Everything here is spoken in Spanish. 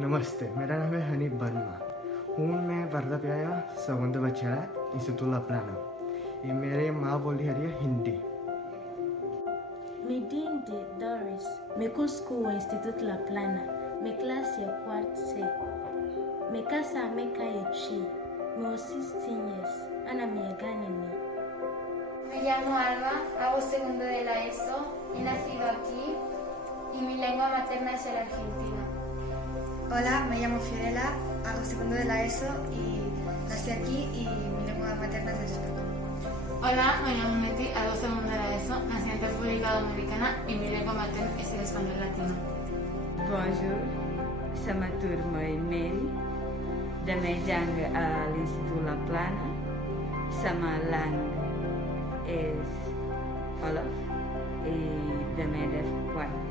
नमस्ते, मेरा नाम है हनी वर्मा। मैं पढ़ता पे आया segundo bachillerato, Instituto La Plana. Y मेरी माँ बोली है Hindi. Me dinde Doris, me co school Instituto La Plana, me classe ya quarto C. Me casa me cae chi, me 16 years, ana me gane me. Me llamo Alba, hago segundo de la ESO, he nacido aquí y mi lengua materna es el argentino. Hola, me llamo Fiorella, hago segundo de la ESO y nací aquí y mi lengua materna es el español. Hola, me llamo Meti, hago segundo de la ESO, nací en República Dominicana y mi lengua materna es el español latino. Bonjour, sama turma e Mary, da me jang a l'Institut La Plana, sama lang es Olaf e da me def quart.